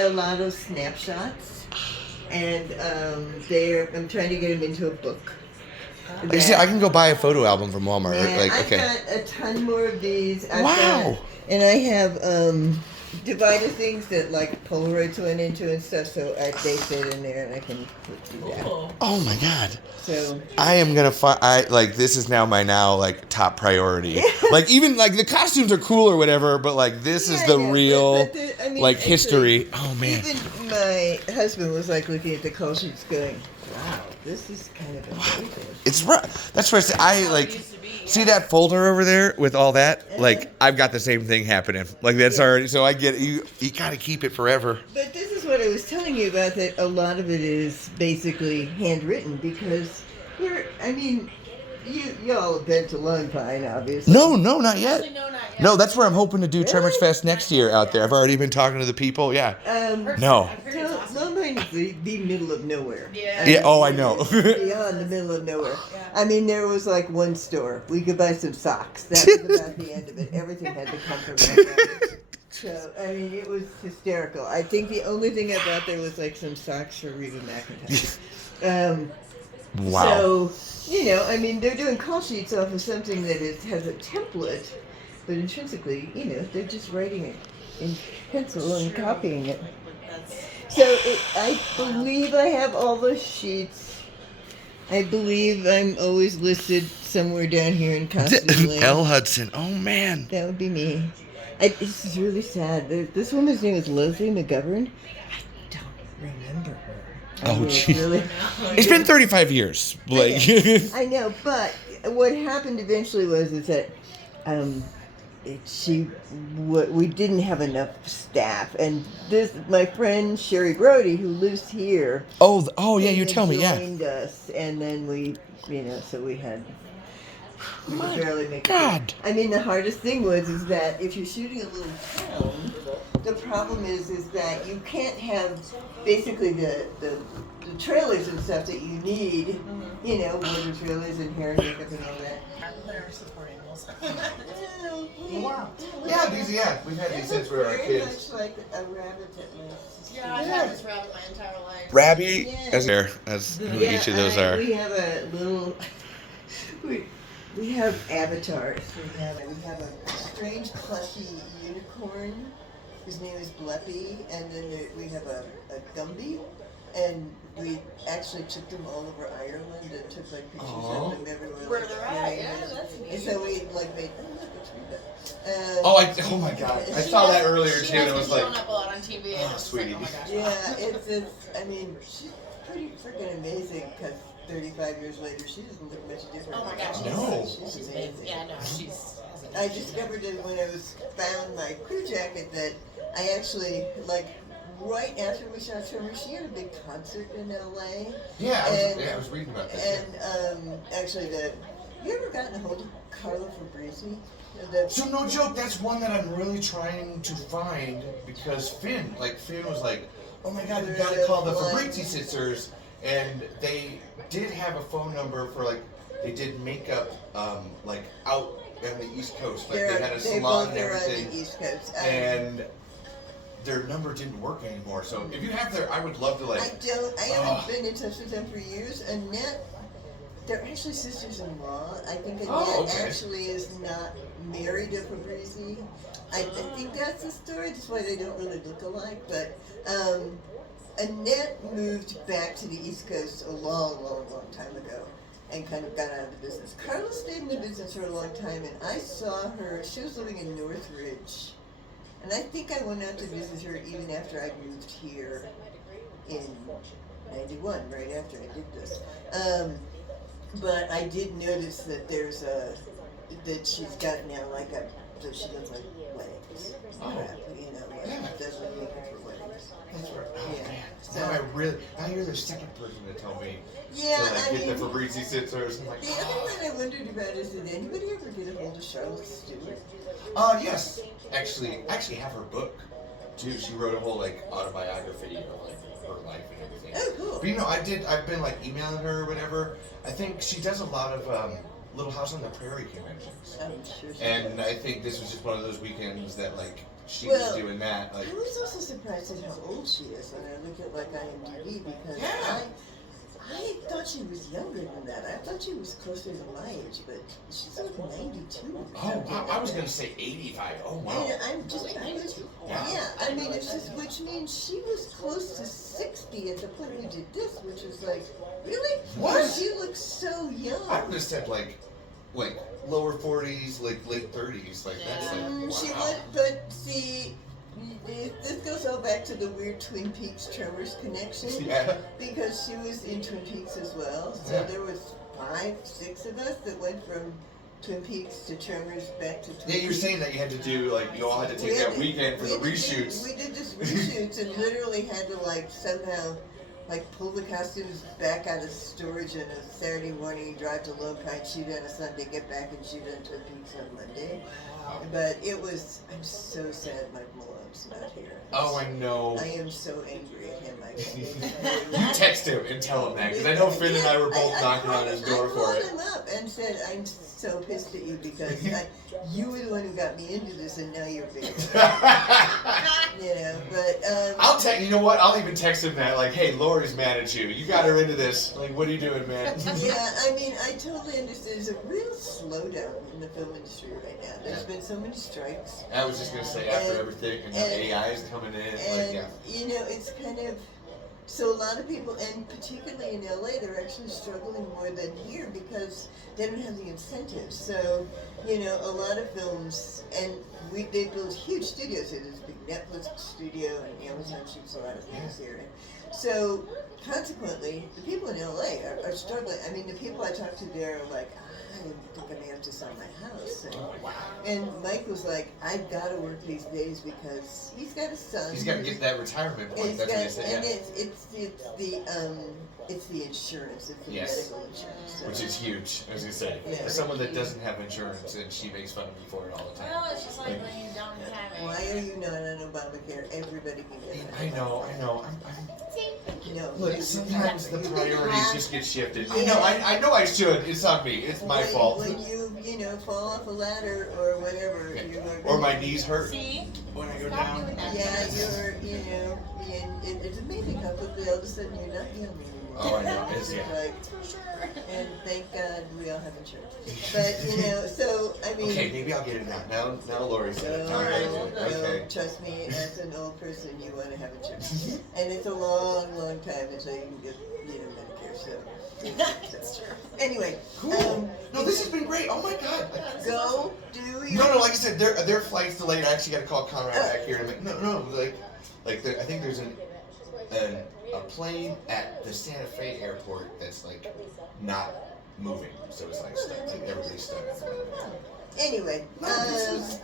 A lot of snapshots, and I'm trying to get them into a book. You see, I can go buy a photo album from Walmart. Yeah, Like, I've okay. got a ton more of these. Wow. And I have divider things that like Polaroids went into and stuff, so they sit in there and I can do that. Oh my God. So I am gonna find. This is now my like top priority. Like even like the costumes are cool or whatever, but like this is the real like history. Oh man. Even my husband was like looking at the call sheets, going, "Wow, this is kind of amazing." It's right. That's why I like. See that folder over there with all that? Like I've got the same thing happening. Like that's already. So I get you. You gotta keep it forever. But this is what I was telling you about. That a lot of it is basically handwritten because y'all have been to Lone Pine, obviously. No, not yet. Actually, no, not yet. No, that's where I'm hoping to do Really? Tremors Fest next year out there. I've already been talking to the people. Yeah. No. Lone Pine is the middle of nowhere. Yeah. Yeah. Oh, I know. Beyond the middle of nowhere. Yeah. I mean, there was like one store. We could buy some socks. That was about the end of it. Everything had to come from that. So, I mean, it was hysterical. I think the only thing I bought there was like some socks for Reba McEntire. Wow. So, I mean, they're doing call sheets off of something that has a template, but intrinsically, they're just writing it in pencil and copying it. So I believe I have all the sheets. I believe I'm always listed somewhere down here in Costume Lane. L. Hudson. Oh man. That would be me. This is really sad. This woman's name is Leslie McGovern. I don't remember her. Oh, jeez. Really, It's been 35 years. Like. I know, but what happened eventually was that we didn't have enough staff, and my friend Sherry Brody, who lives here. Oh yeah, you tell me, yeah. Joined us, and then we so we had. We could barely make God. it. I mean, the hardest thing is that if you're shooting a little town, the problem is that you can't have basically the trailers and stuff that you need, water trailers and hair and makeup and all that. They're supporting those. Wow. Yeah, we've had these since we were Very much like a rabbit at least. Yeah, I've had this rabbit my entire life. Rabby, Yeah. as who each of those are. We have a little. We have avatars. We have a strange plushy unicorn. His name is Bleppy, and then we have a Gumby, and we actually took them all over Ireland and took like pictures of them everywhere. Where they're at, yeah, that's neat. And so we made. Oh my God! I saw that earlier too, and it was like. Showing up a lot on TV. Oh, sweetie. Oh my gosh. Yeah, it's. I mean, she's pretty freaking amazing because 35 years later, she doesn't look much different. Oh my gosh. No. She's amazing. Yeah, no, she's. I discovered it when I found my crew jacket that I actually, right after we shot Tremors, she had a big concert in LA. Yeah, I was reading about this. And actually, you ever gotten a hold of Carla Fabrizi? So no joke, that's one that I'm really trying to find because Finn was like, oh my God, you gotta call the Fabrizi sisters, and they did have a phone number for they did makeup out on the East Coast, they had a salon and everything. On the East Coast. And their number didn't work anymore. So if you have I would love to I haven't been in touch with them for years. Annette, they're actually sisters-in-law. I think Annette actually is not married to Fabrizi. I think that's the story. That's why they don't really look alike. But Annette moved back to the East Coast a long, long, long time ago and kind of got out of the business. Carla stayed in the business for a long time, and I saw her. She was living in Northridge. And I think I went out to visit her even after I moved here in 91, right after I did this. But I did notice that that she's got now that she does weddings. Does makeup for weddings. That's right. Oh, Yeah. man. So, Now you're the second person to tell me yeah, to get the Fabrizi sisters. I'm like, the other thing I wondered about is, did anybody ever get a hold of Charlotte Stewart? Yes. Actually, I actually have her book too. She wrote a whole autobiography of her life and everything. Oh, cool. But I've been emailing her or whatever. I think she does a lot of Little House on the Prairie conventions. I'm sure she And does. I think this was just one of those weekends that she was Well, doing that. Like, I was also surprised at how old she is when I look at like IMDb because Yeah. I thought she was younger than that. I thought she was closer to my age, but she's like 92. oh, wow, I was gonna say 85. Oh, wow. And I'm just, yeah, I mean, it's just, which means she was close to 60 at the point we did this, which is like, really? What? She looks so young. I would have said like lower 40s, like late 30s. Like that's like wow. She would, but see, this goes all back to the weird Twin Peaks Tremors connection. Yeah. Because she was in Twin Peaks as well. So Yeah. there was 5, 6 of us that went from Twin Peaks to Tremors back to Twin Yeah, you were Peaks. saying that you had to do like you all had to take that weekend for the reshoots. We did just reshoots and literally had to like somehow like pull the costumes back out of storage on a Saturday morning, drive to Locust, shoot on a Sunday, get back and shoot on Twin Peaks on Monday. But it was, I'm so sad Mike Malone's not here. Oh, I know. I am so angry at him. I can't. You text him and tell him that because I know Finn and I were both knocking on his door for I it. called him up and said, I'm so pissed at you because you were the one who got me into this and now you're big. You know, but I'll text. You know what? I'll even text him that. Like, hey, Laurie's mad at you. You got her into this. Like, what are you doing, man? yeah, I mean, I totally understand. There's a real slowdown in the film industry right now. There's been so many strikes. I was just gonna say after everything and now AI is coming in. And, Like, yeah. you know, it's kind of, so a lot of people, and particularly in LA, they're actually struggling more than here because they don't have the incentives. So, you know, a lot of films, and they build huge studios here. There's a big Netflix studio, and Amazon shoots a lot of things here. So, consequently, the people in LA are struggling. I mean, the people I talk to there are like, I think I may have to sell my house. And Mike was like, I've got to work these days because he's got a son. He's got to get that retirement point. That's what they said. And Yeah. it's the insurance, it's the Yes. medical insurance. So. Which is huge. I was gonna say, Yeah. for someone that doesn't have insurance, and she makes fun of me for it all the time. Well, it's just like when you don't have it. Why are you not on Obamacare? Everybody can get it. I know. No. Look, you sometimes the have- priorities have- just get shifted. Yeah. I know I should. It's on me. It's my fault. When you know, fall off a ladder or whatever. Yeah. You're going Or my knees hurt See? when I go Stop down. doing that. Yeah, it's amazing how quickly all of a sudden you're not young anymore. Oh, I know. It's Yeah. like, For sure. and thank God we all have insurance. But, you know, so, I mean. Okay, maybe I'll get it now. Now Lori said it. No, Now I gotta do no, it. no, Okay. trust me, as an old person, you want to have insurance. And it's a long, long time until you can get, Medicare, so. That's true. Anyway, Cool. No, this has been great. Oh my God. go do your. No, like I said, their flight's delayed. I actually got to call Conrad back here. And I'm like, no, I think there's a plane at the Santa Fe airport that's like not moving, so it's like stuck. Like everybody's stuck. Anyway, No,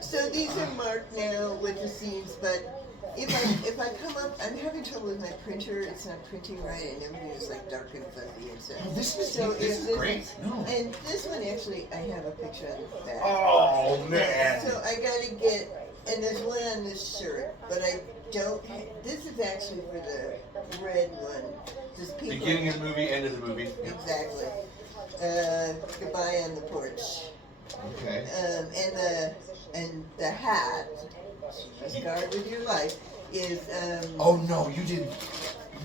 so these are marked now with the scenes, but if I come up, I'm having trouble with my printer. It's not printing right, and everything is like dark and fuzzy and stuff. Oh, this is So this if is great. No. And this one actually, I have a picture on the back. Oh man. So I gotta get, and there's one on this shirt, but I don't. This is actually for the red one. This people. Beginning of the movie, end of the movie. Exactly. Goodbye on the porch. Okay. And the hat, scarred with your life, is Oh no, you didn't.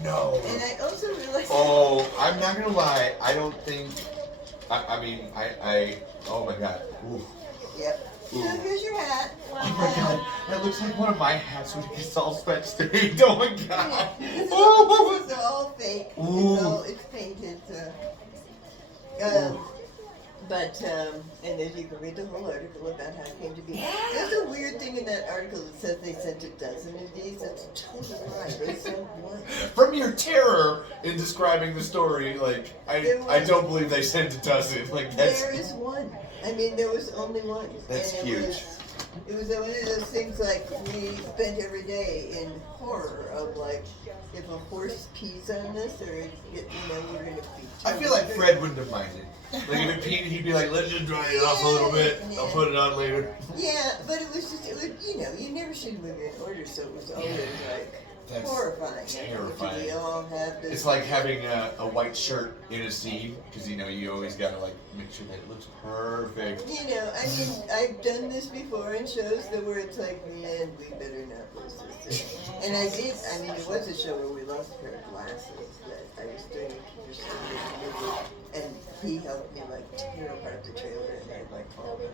No. And I also realized. Oh, I'm not gonna lie. I don't think. I mean, oh my God. Ooh. Yep. So Ooh. here's your hat. Oh my God, that looks like one of my hats when it gets all sweat stained. Oh my God. This Ooh. is all fake. Ooh. It's painted. And then you can read the whole article about how it came to be. Yeah. There's a weird thing in that article that says they sent a dozen of these. That's totally lie. They sent one. From your terror in describing the story, like There I was- don't believe they sent a dozen. Like that's There is one. I mean, there was only one. That's And huge. It was one of those things like we spent every day in horror of like, if a horse pees on this, or you're gonna be. I feel like Fred wouldn't have minded. Like if it peed, he'd be like, "Let's just dry it off a little bit. I'll put it on later." Yeah, but it was, you never shoot a movie in order, so it was always like. That's horrifying. terrifying. We all have this. It's like having a white shirt in a scene because you always gotta like make sure that it looks perfect. You know, I mean, I've done this before in shows that where it's like, man, we better not lose this thing. And I did. I mean, it was a show where we lost a pair of glasses that I was doing a computer, and he helped me like tear apart the trailer, and they like all of them.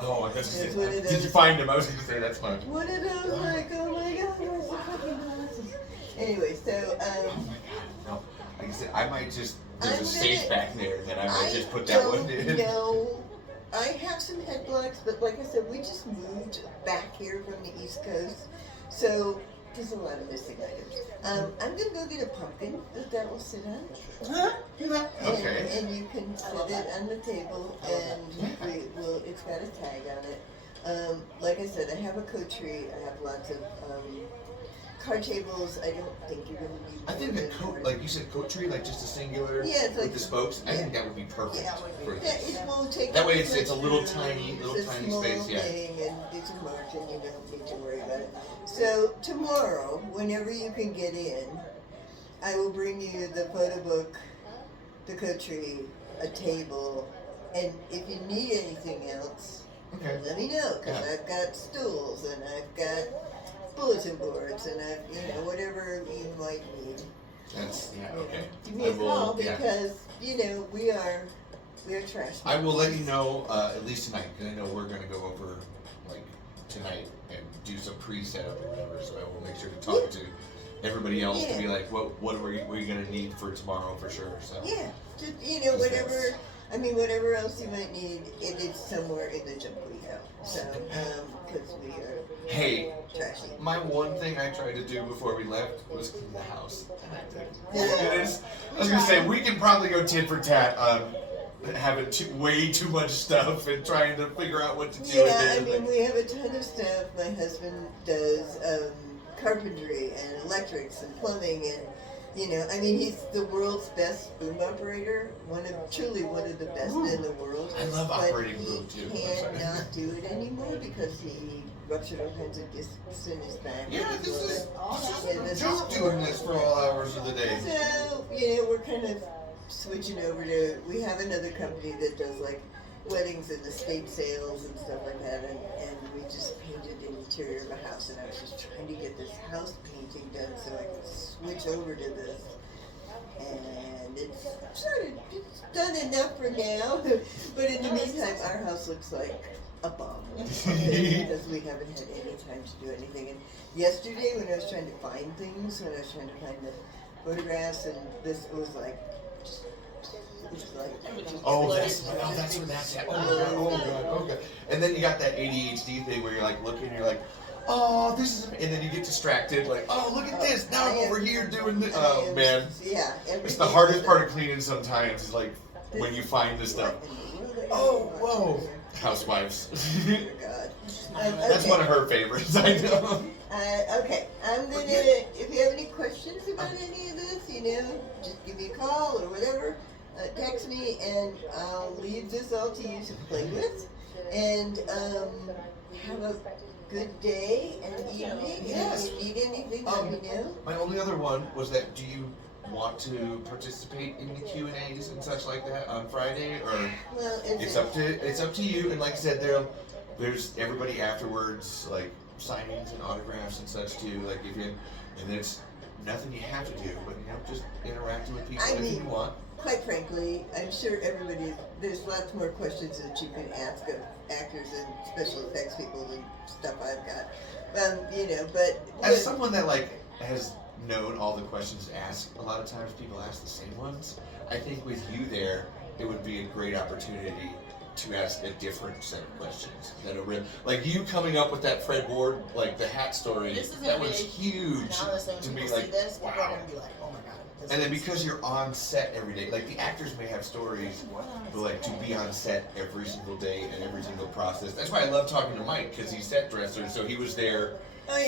Oh, I guess It's one of did those- you find him? I was gonna say that's fun. One of those like, oh my god, where's the fucking glasses? Anyway, so No, like I said, I might just there's I'm a safe gonna- back there that I might I just put that one don't in. know. I have some head blocks, but like I said, we just moved back here from the East Coast, so there's a lot of missing items. I'm gonna go get a pumpkin that will sit on. Okay. And you can put it on the table, and it's got a tag on it. Like I said, I have a coterie. I have lots of card tables. I don't think you're gonna need. I think the coat, like you said, coat tree, like just a singular Yeah, it's with like- the spokes. I yeah. think that would be perfect Yeah, it would be. for Yeah, this. it won't take. That up way much it's a little room. tiny It's a small space, yeah. thing, and it's a margin. You don't need to worry about it. So tomorrow, whenever you can get in, I will bring you the photo book, the coterie, a table, and if you need anything else, Okay. let me know, because Yeah. I've got stools and I've got bulletin boards and whatever you might need. That's yeah. You know, Okay. give me a call yeah. because we are trash. I will let you know at least tonight because I know we're gonna go over like tonight and do some pre-setup or whatever. So I will make sure to talk to everybody else to be like, what are we gonna need for tomorrow for sure. So Yeah, just Because whatever. I mean, whatever else you might need, it is somewhere in the junk we have. So, because we are hey, trashy. my one thing I tried to do before we left was clean the house. And I did. Yeah. I was gonna say we can probably go tit for tat on having way too much stuff and trying to figure out what to do Yeah, I with mean, it. we have a ton of stuff. My husband does carpentry and electrics and plumbing, and I mean, he's the world's best boom operator. Truly one of the best in the world. I love but operating boom too. He I'm sorry. cannot do it anymore because he ruptured all kinds of discs in his back. Yeah, this is this just doing this for all hours of the day. So, we're kind of switching over to, we have another company that does like weddings and estate sales and stuff like that, and we just painted the interior of a house, and I was just trying to get this house painting done so I could switch over to this. And it's done enough for now, but in the meantime, our house looks like a bomb because we haven't had any time to do anything. And yesterday, when I was trying to find things, when I was trying to find the photographs, and this was like, Oh, that's where that's at. Oh god. And then you got that ADHD thing where you're like looking, and you're like, oh, this is, and then you get distracted, like, oh, look at this. Now I'm over here doing this. Oh man, Yeah. it's the hardest part of cleaning sometimes. Is like when you find the stuff. Oh, whoa. Housewives. God. That's one of her favorites. I know. Okay, I'm gonna, if you have any questions about any of this, just give me a call or whatever, text me, and I'll leave this all to you to play with, and have a good day and evening. Yes. If you need anything, let me know. My only other one was that do you want to participate in the Q&As and such like that on Friday, or Well, it's up to you. And like I said, there's everybody afterwards, like signings and autographs and such too. Like and it's nothing you have to do, but just interacting with people I if mean, you want. Quite frankly, I'm sure there's lots more questions that you can ask of actors and special effects people than stuff I've got. But As someone that has known all the questions to ask, a lot of times people ask the same ones. I think with you there, it would be a great opportunity to ask a different set of questions that are real. Like you coming up with that Fred Ward, like the hat story, This is that gonna was be- huge Now listen, when to me. people see Like, this, people are wow. gonna be like, oh my god. this And then is- because you're on set every day, like the actors may have stories, but like to be on set every single day and every single process. That's why I love talking to Mike, because he's set dresser, so he was there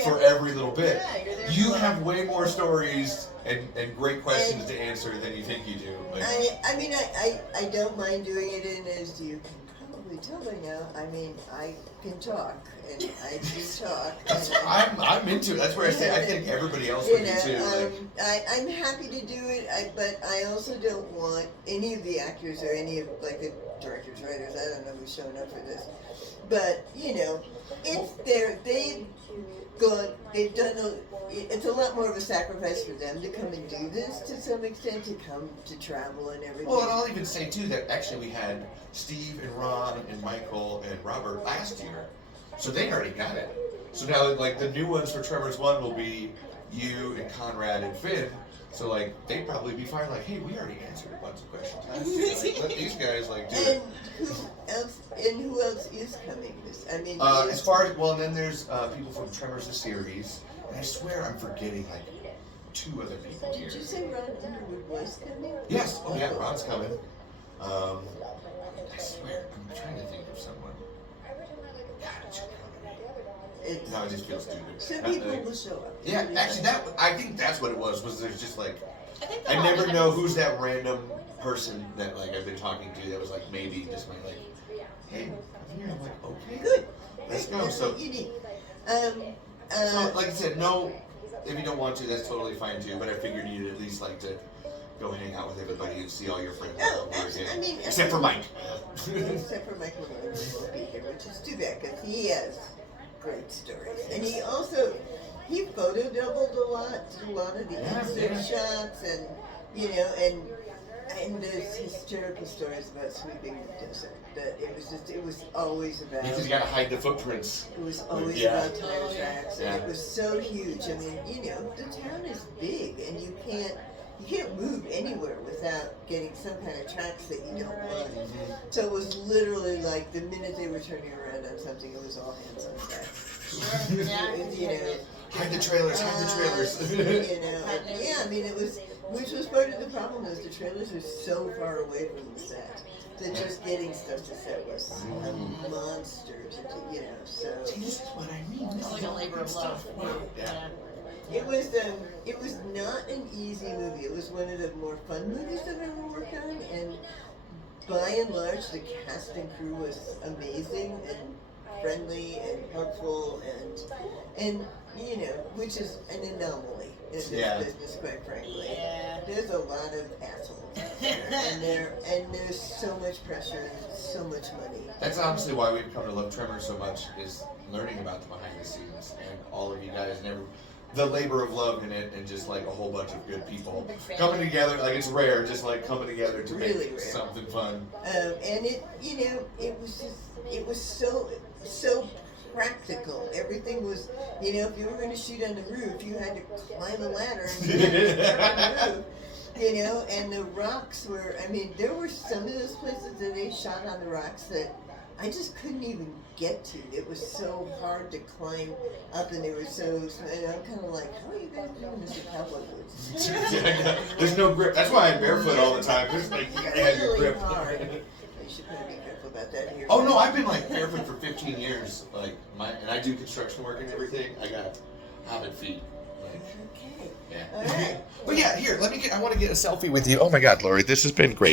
for every little bit. Yeah, you're there You for- have way more stories and great questions to answer than you think you do. Like, I mean, I don't mind doing it, and as you can probably probably tell by now, I mean, I can talk, and I do talk. That's, and I'm into it. That's where I say I think everybody else would be too. I'm happy to do it, but I also don't want any of the actors or any of like the directors, writers. I don't know who's showing up for this, but they've done it's a lot more of a sacrifice for them to come and do this to some extent, to come to travel and everything. Well, and I'll even say too that actually we had Steve and Ron and Michael and Robert last year, so they already got it. So now, like, the new ones for Tremors 1 will be you and Conrad and Finn. So, like, they'd probably be fine. Like, hey, we already answered a bunch of questions last year. Like, let these guys like do it. Who else is coming? I mean, as far as and then there's people from Tremors the series, and I swear I'm forgetting like 2 other people here. Did you say Ron Underwood was coming? Yes. Oh yeah, Ron's coming. I swear I'm trying to think of someone. God, it should come. No, it just feels stupid. So people will show up. Yeah, actually, I think that's what it was. Was there's just like I never know who's that random person that like I've been talking to that was like maybe just my like, hey, I'm here. I'm like, okay, Good. let's go. That's So, what you need. so like I said, no, if you don't want to, that's totally fine too. But I figured you'd at least like to go hang out with everybody and see all your friends. Oh, over actually, again. I mean, except for Mike. Except for Michael Laurie won't be here, which is too bad because he has great stories, and he photo doubled a lot of the insert shots, and and there's hysterical stories about sweeping the desert. That it was always about. Because you gotta hide the footprints. It was always about tire tracks, and it was so huge. I mean, the town is big, and you can't move anywhere without getting some kind of tracks that you don't want. So it was literally like the minute they were turning around on something, it was all hands on deck. Sure. Yeah. Hide the trailers, hide the trailers. I mean, it was, which was part of the problem is the trailers are so far away from the set that just getting stuff to set was a monster, so. This is what I mean. It's like a labor of love. Yeah. It was not an easy movie. It was one of the more fun movies I've ever worked on, and by and large, the cast and crew was amazing and friendly and helpful, and which is an anomaly in this business, quite frankly. Yeah. There's a lot of assholes out there, and there's so much pressure and so much money. That's honestly why we've come to love Tremors so much, is learning about the behind the scenes and all of you guys and the labor of love in it, and just like a whole bunch of good people coming together. Like, it's rare, just like coming together to Really make rare. something fun. And it was so practical. Everything was, if you were going to shoot on the roof, you had to climb a ladder and get on the roof. And the rocks were, there were some of those places that they shot on the rocks that I just couldn't even get to. It was so hard to climb up, and they were so, and I'm kind of like, how are you guys doing this with cowboy boots? There's no grip. That's why I'm barefoot all the time. There's like, you gotta have your Really grip. hard. You should probably be careful about that here. Oh no, I've been like barefoot for 15 years. Like and I do construction work and everything. I got hobbit feet. Like, Okay. yeah. All right. But yeah, here, I want to get a selfie with you. Oh my God, Laurie, this has been great.